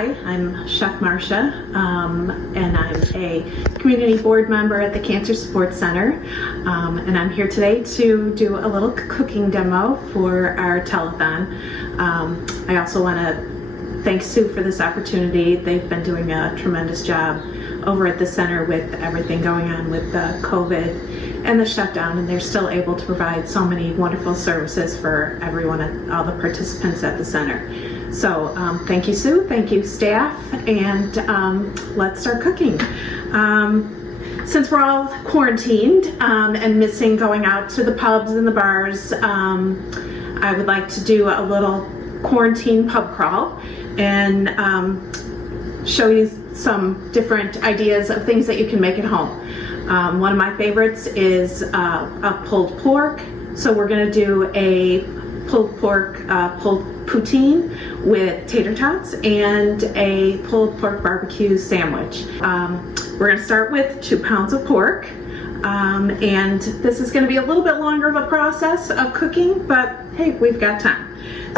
Hi, I'm Chef Marcia, and I'm a community board member at the Cancer Support Center, and I'm here today to do a little cooking demo for our telethon. I also want to thank Sue for this opportunity. They've been doing a tremendous job over at the center with everything going on with the COVID and the shutdown, and they're still able to provide so many wonderful services for everyone, all the participants at the center. So thank you, Sue, thank you, staff, and let's start cooking. Since we're all quarantined and missing going out to the pubs and the bars, I would like to do a little quarantine pub crawl and show you some different ideas of things that you can make at home. One of my favorites is a pulled pork. So we're going to do a pulled pork pulled poutine with tater tots and a pulled pork barbecue sandwich. We're going to start with 2 pounds of pork, and this is going to be a little bit longer of a process of cooking, but hey, we've got time.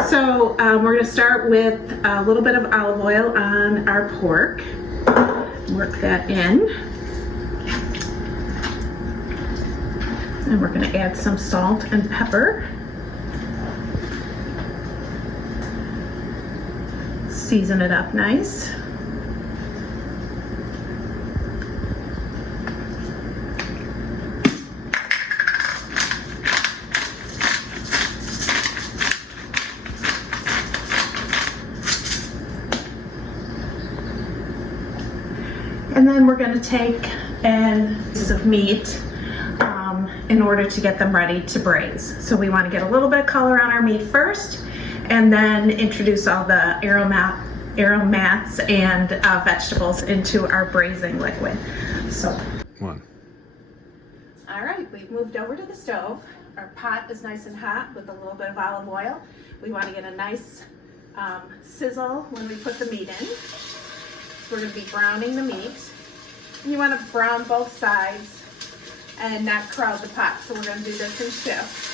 So we're going to start with a little bit of olive oil on our pork. Work that in. And we're going to add some salt and pepper. Season it up nice. And then we're going to take pieces of meat in order to get them ready to braise. So we want to get a little bit of color on our meat first, and then introduce all the aromats and vegetables into our braising liquid. So, all right, we've moved over to the stove. Our pot is nice and hot with a little bit of olive oil. We want to get a nice sizzle when we put the meat in. We're going to be browning the meat. And you want to brown both sides and not crowd the pot. So we're going to do this in shifts.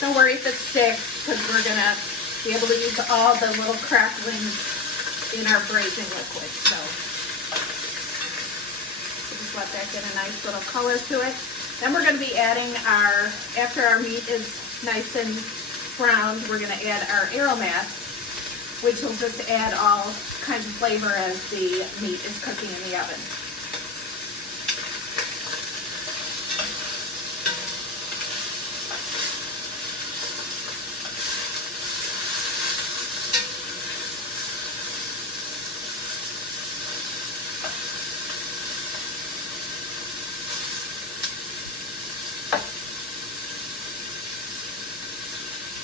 Don't worry if it sticks, because we're going to be able to use all the little cracklings in our braising liquid. So just let that get a nice little color to it. Then we're going to be adding after our meat is nice and browned, we're going to add our aromats, which will just add all kinds of flavor as the meat is cooking in the oven.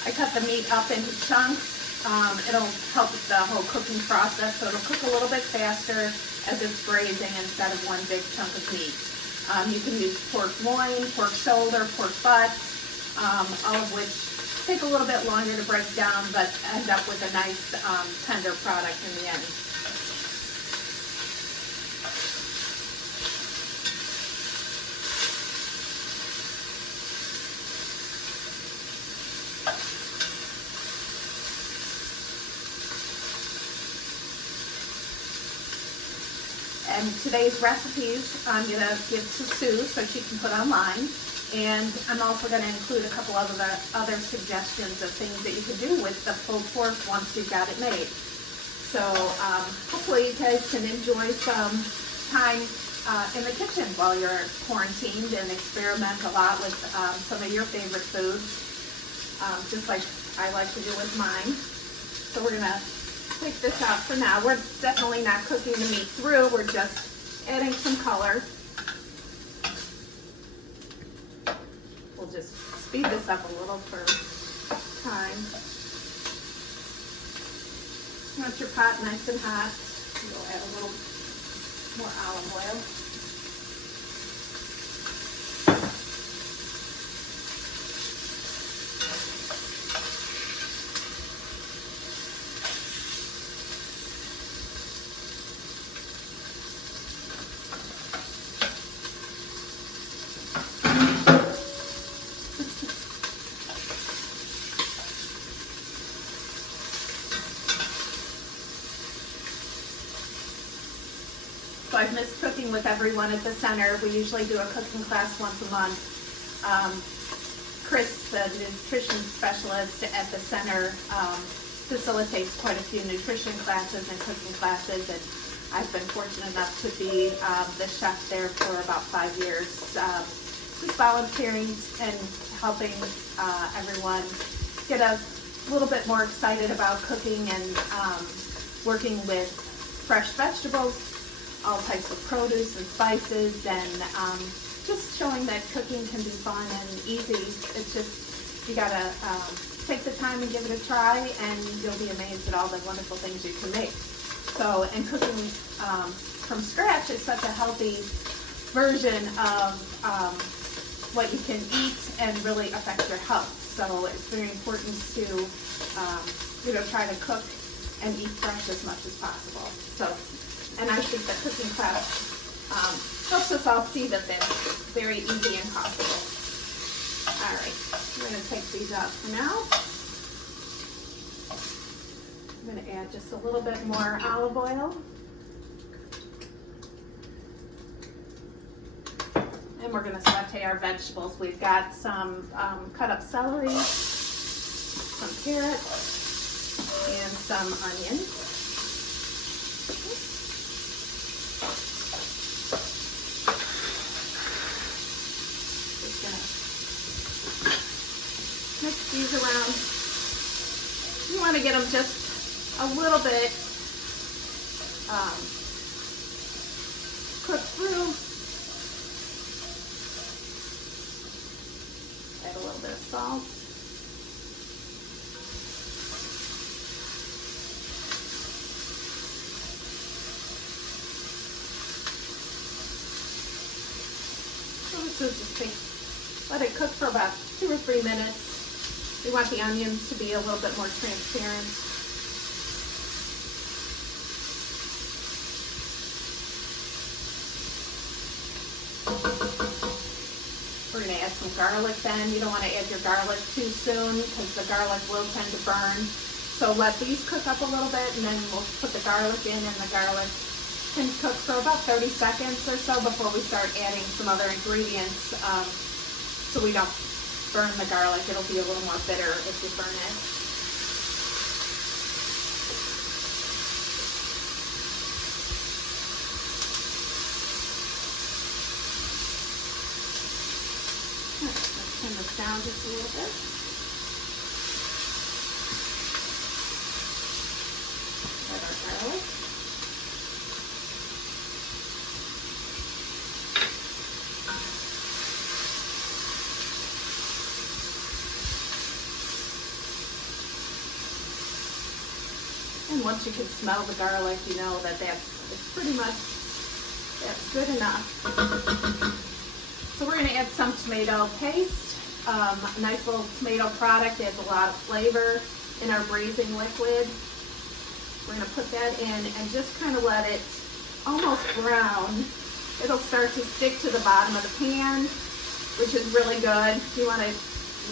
I cut the meat up into chunks. It'll help with the whole cooking process, so it'll cook a little bit faster as it's braising instead of one big chunk of meat. You can use pork loin, pork shoulder, pork butt, all of which take a little bit longer to break down, but end up with a nice tender product in the end. And today's recipes I'm going to give to Sue so she can put online. And I'm also going to include a couple of other suggestions of things that you could do with the pulled pork once you've got it made. So hopefully you guys can enjoy some time in the kitchen while you're quarantined and experiment a lot with some of your favorite foods, just like I like to do with mine. So we're going to take this out for now. We're definitely not cooking the meat through. We're just adding some color. We'll just speed this up a little for time. Want your pot nice and hot. We'll add a little more olive oil. I've missed cooking with everyone at the center. We usually do a cooking class once a month. Chris, the nutrition specialist at the center, facilitates quite a few nutrition classes and cooking classes, and I've been fortunate enough to be the chef there for about 5 years, just volunteering and helping everyone get a little bit more excited about cooking and working with fresh vegetables, all types of produce and spices, and just showing that cooking can be fun and easy. It's just, you gotta take the time and give it a try, and you'll be amazed at all the wonderful things you can make. So, and cooking from scratch is such a healthy version of what you can eat and really affect your health. So it's very important to, try to cook and eat fresh as much as possible. So, and I think the cooking class helps us all see that that's very easy and possible. All right, I'm going to take these out for now. I'm going to add just a little bit more olive oil. And we're going to saute our vegetables. We've got some cut up celery, some carrots, and some onions. Just going to mix these around. You want to get them just a little bit cooked through. Add a little bit of salt. So this is just let it cook for about 2 or 3 minutes. We want the onions to be a little bit more transparent. We're going to add some garlic then. You don't want to add your garlic too soon because the garlic will tend to burn. So let these cook up a little bit, and then we'll put the garlic in, and the garlic can cook for about 30 seconds or so before we start adding some other ingredients, so we don't burn the garlic. It'll be a little more bitter if you burn it. Let's turn this down just a little bit. Add our garlic. And once you can smell the garlic, you know that it's pretty much good enough. So we're going to add some tomato paste. A nice little tomato product adds a lot of flavor in our braising liquid. We're going to put that in and just kind of let it almost brown. It'll start to stick to the bottom of the pan, which is really good. You want to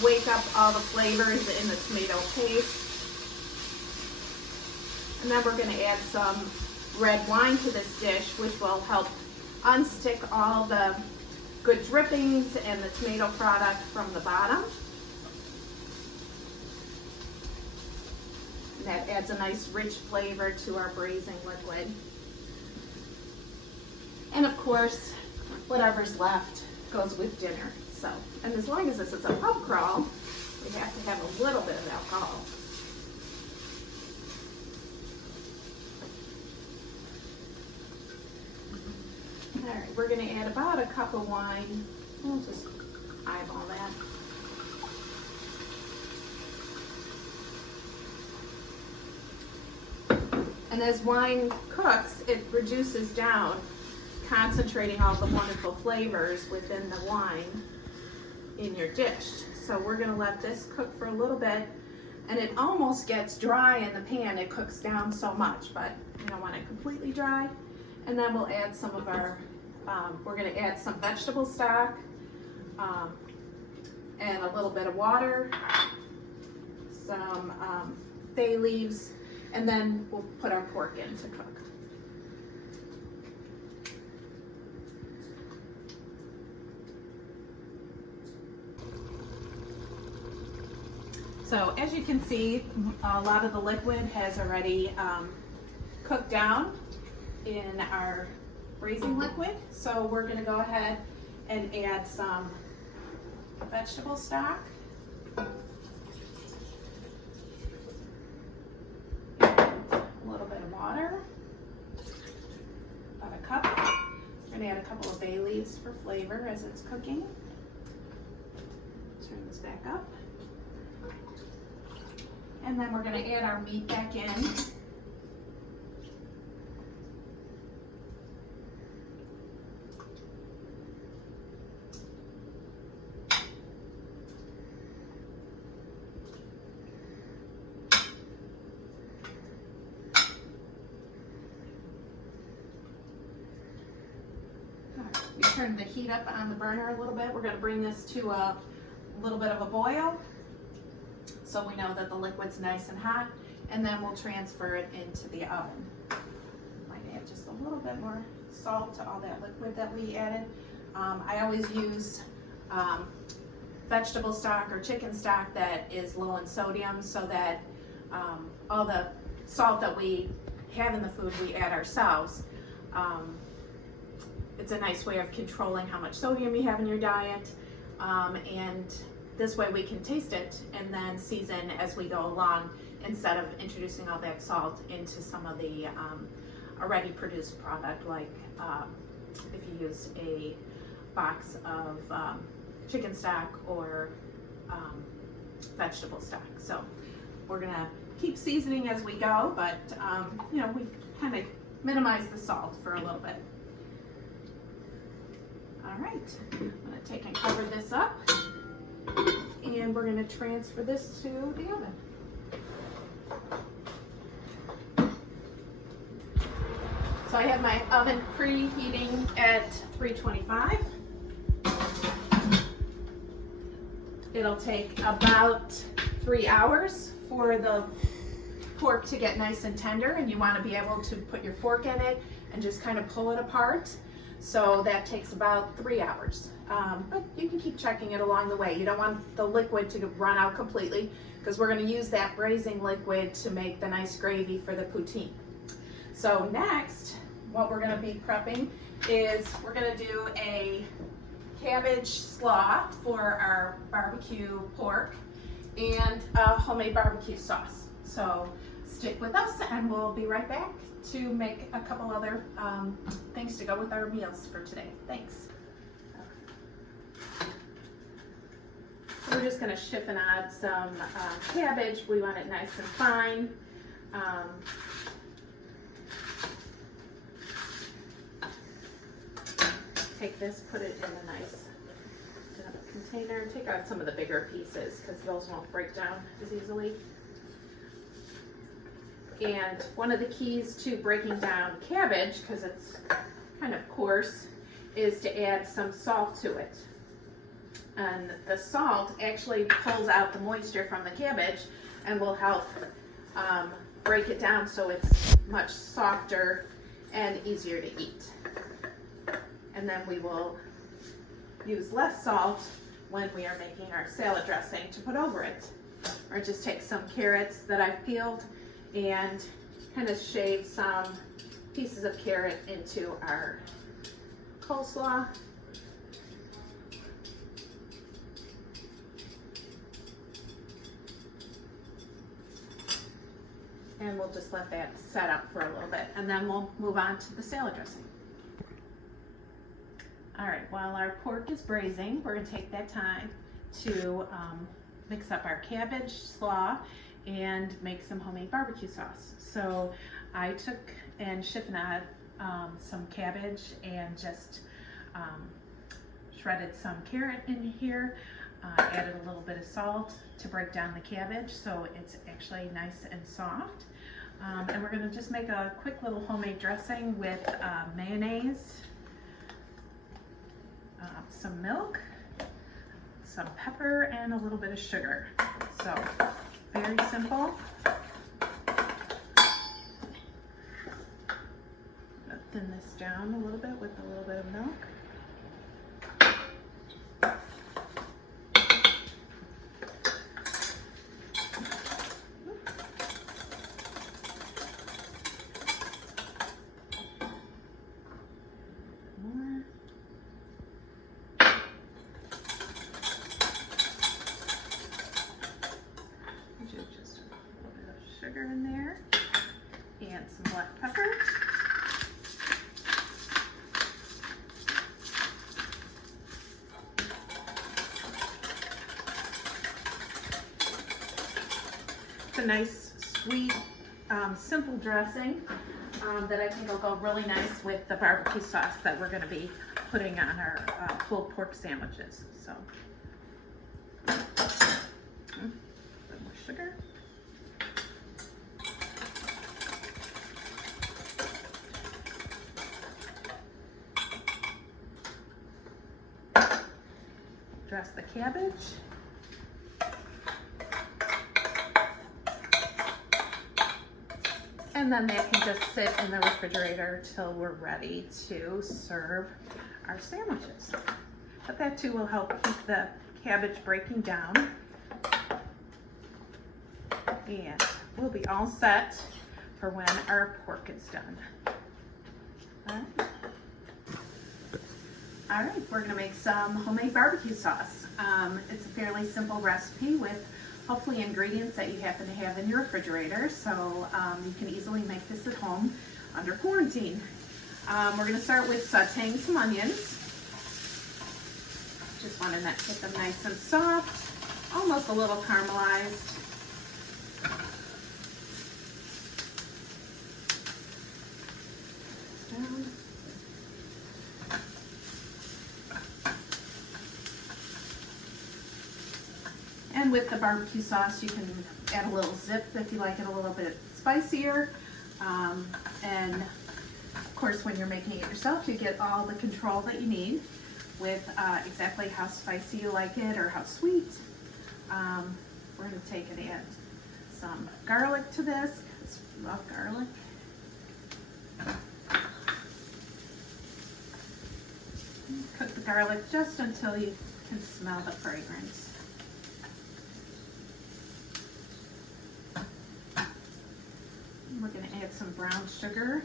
wake up all the flavors in the tomato paste. And then we're going to add some red wine to this dish, which will help unstick all the good drippings and the tomato product from the bottom. And that adds a nice rich flavor to our braising liquid. And of course, whatever's left goes with dinner. So, and as long as this is a pub crawl, we have to have a little bit of alcohol. All right, we're going to add about a cup of wine. We'll just eyeball that. And as wine cooks, it reduces down, concentrating all the wonderful flavors within the wine in your dish. So we're going to let this cook for a little bit, and it almost gets dry in the pan. It cooks down so much, but you don't want it completely dry. And then we'll add some of our, we're going to add some vegetable stock and a little bit of water, some bay leaves, and then we'll put our pork in to cook. So as you can see, a lot of the liquid has already cooked down in our braising liquid. So we're going to go ahead and add some vegetable stock. A little bit of water, about a cup. We're going to add a couple of bay leaves for flavor as it's cooking. Turn this back up. And then we're going to add our meat back in. We turn the heat up on the burner a little bit. We're going to bring this to a little bit of a boil so we know that the liquid's nice and hot, and then we'll transfer it into the oven. Might add just a little bit more salt to all that liquid that we added. I always use vegetable stock or chicken stock that is low in sodium, so that all the salt that we have in the food we add ourselves. It's a nice way of controlling how much sodium you have in your diet, and this way we can taste it and then season as we go along, instead of introducing all that salt into some of the already produced product, like if you use a box of chicken stock or vegetable stock. So we're gonna keep seasoning as we go, but you know, we kind of minimize the salt for a little bit. All right, I'm gonna take and cover this up, and we're gonna transfer this to the oven. So I have my oven preheating at 325. It'll take about 3 hours for the pork to get nice and tender, and you want to be able to put your fork in it and just kind of pull it apart. So that takes about 3 hours. But you can keep checking it along the way. You don't want the liquid to run out completely, because we're going to use that braising liquid to make the nice gravy for the poutine. So next, what we're going to be prepping is we're going to do a cabbage slaw for our barbecue pork and a homemade barbecue sauce. So stick with us, and we'll be right back to make a couple other things to go with our meals for today. Thanks. So we're just going to chiffonade out some cabbage. We want it nice and fine. Take this, put it in a nice container, and take out some of the bigger pieces, because those won't break down as easily. And one of the keys to breaking down cabbage, because it's kind of coarse, is to add some salt to it. And the salt actually pulls out the moisture from the cabbage and will help break it down so it's much softer and easier to eat. And then we will use less salt when we are making our salad dressing to put over it. Or just take some carrots that I've peeled and kind of shave some pieces of carrot into our coleslaw. And we'll just let that set up for a little bit, and then we'll move on to the salad dressing. All right, while our pork is braising, we're gonna take that time to mix up our cabbage slaw and make some homemade barbecue sauce. So I took and chiffonade some cabbage and just shredded some carrot in here, added a little bit of salt to break down the cabbage so it's actually nice and soft. And we're gonna just make a quick little homemade dressing with mayonnaise, some milk, some pepper, and a little bit of sugar. So very simple. I'm gonna thin this down a little bit with a little bit of milk. sugar in there and some black pepper. It's a nice, sweet, simple dressing that I think will go really nice with the barbecue sauce that we're going to be putting on our pulled pork sandwiches. So, a little more sugar. Dress the cabbage. And then that can just sit in the refrigerator till we're ready to serve our sandwiches. But that too will help keep the cabbage breaking down. And we'll be all set for when our pork is done. All right, we're gonna make some homemade barbecue sauce. It's a fairly simple recipe with hopefully ingredients that you happen to have in your refrigerator, so you can easily make this at home under quarantine. We're gonna start with sauteing some onions. Just want to get them nice and soft, almost a little caramelized. And with the barbecue sauce, you can add a little zip if you like it a little bit spicier. And of course, when you're making it yourself, you get all the control that you need with exactly how spicy you like it or how sweet. We're going to take and add some garlic to this, because we love garlic. Cook the garlic just until you can smell the fragrance. We're going to add some brown sugar.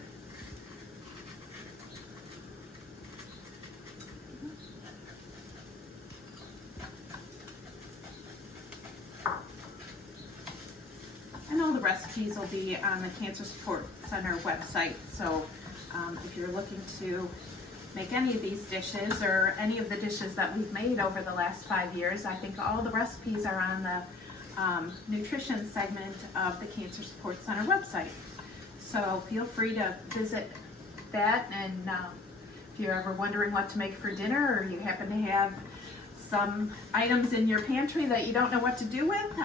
And all the recipes will be on the Cancer Support Center website. So if you're looking to make any of these dishes or any of the dishes that we've made over the last 5 years, I think all the recipes are on the nutrition segment of the Cancer Support Center website. So feel free to visit that, and if you're ever wondering what to make for dinner or you happen to have some items in your pantry that you don't know what to do with,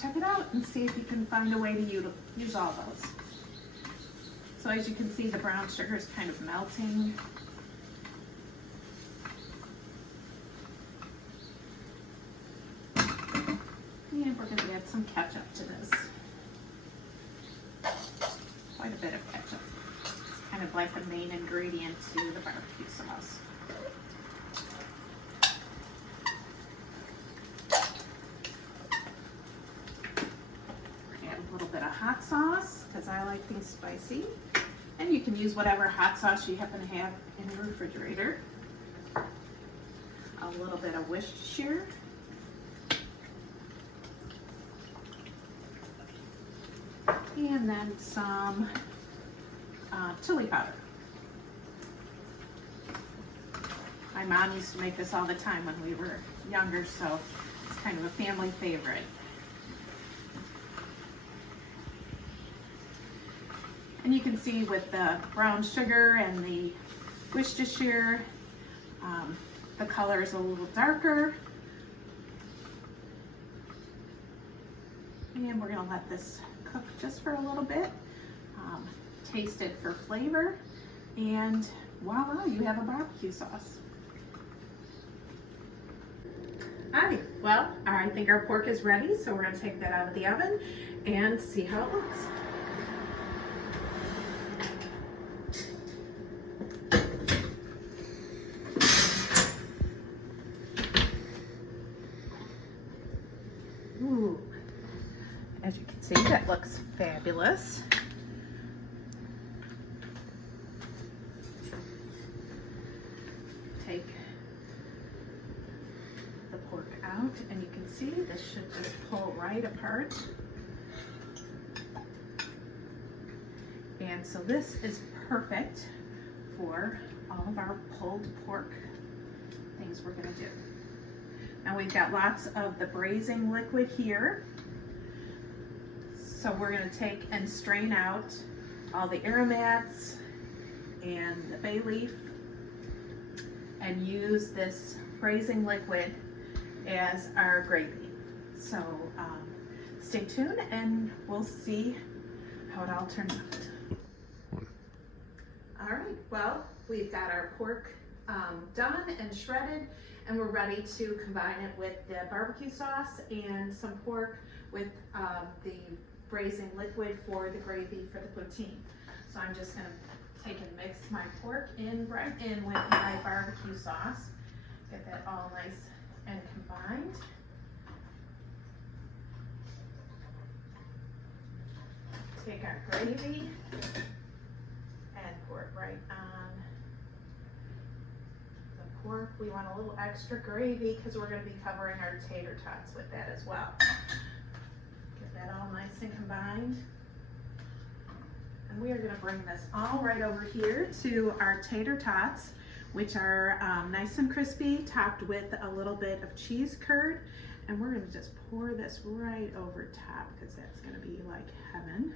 check it out and see if you can find a way to use all those. So as you can see, the brown sugar is kind of melting. And we're going to add some ketchup to this. Quite a bit of ketchup. It's kind of like the main ingredient to the barbecue sauce. Add a little bit of hot sauce, because I like things spicy. And you can use whatever hot sauce you happen to have in your refrigerator. A little bit of Worcestershire. And then some chili powder. My mom used to make this all the time when we were younger, so it's kind of a family favorite. And you can see with the brown sugar and the Worcestershire, the color is a little darker. And we're gonna let this cook just for a little bit. Taste it for flavor, and voila, you have a barbecue sauce. Alright, well, I think our pork is ready, so we're gonna take that out of the oven and see how it looks. Ooh, as you can see, that looks fabulous. Take the pork out, and you can see this should just pull right apart. And so this is perfect for all of our pulled pork things we're gonna do. Now we've got lots of the braising liquid here. So we're gonna take and strain out all the aromats and the bay leaf and use this braising liquid as our gravy. So stay tuned and we'll see how it all turns out. All right, well, we've got our pork done and shredded, and we're ready to combine it with the barbecue sauce and some pork with the braising liquid for the gravy for the poutine. So I'm just gonna take and mix my pork right in with my barbecue sauce. Get that all nice and combined. Take our gravy and pour it right on the pork. We want a little extra gravy because we're going to be covering our tater tots with that as well. Get that all nice and combined. And we are going to bring this all right over here to our tater tots, which are nice and crispy, topped with a little bit of cheese curd. And we're going to just pour this right over top because that's going to be like heaven.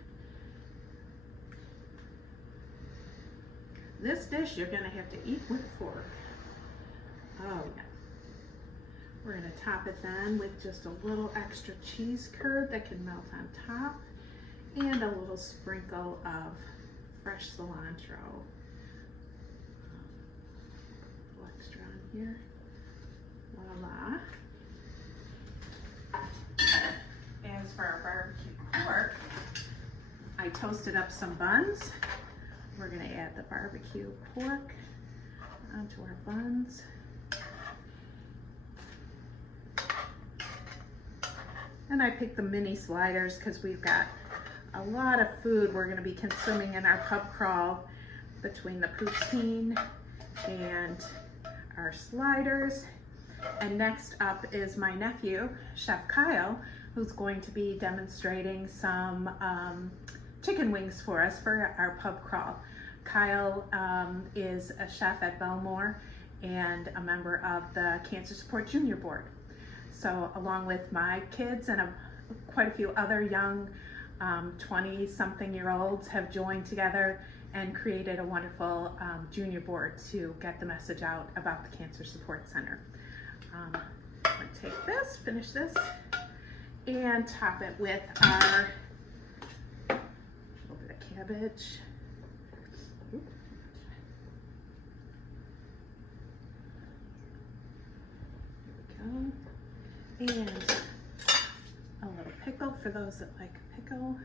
This dish you're going to have to eat with a fork. Oh yeah. We're going to top it then with just a little extra cheese curd that can melt on top and a little sprinkle of fresh cilantro. A little extra on here. Voila. As for our barbecue pork, I toasted up some buns. We're going to add the barbecue pork onto our buns. And I picked the mini sliders because we've got a lot of food we're going to be consuming in our pub crawl between the poutine and our sliders. And next up is my nephew, Chef Kyle, who's going to be demonstrating some chicken wings for us for our pub crawl. Kyle is a chef at Belmore and a member of the Cancer Support Junior Board. So along with my kids and quite a few other young 20-something-year-olds have joined together and created a wonderful junior board to get the message out about the Cancer Support Center. I'm going to take this, finish this, and top it with our little bit of cabbage. There we go. And a little pickle for those that like pickle.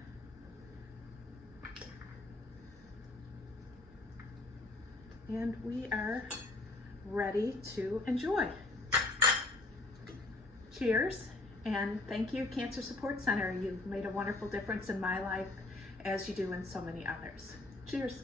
And we are ready to enjoy. Cheers, and thank you, Cancer Support Center. You've made a wonderful difference in my life as you do in so many others. Cheers.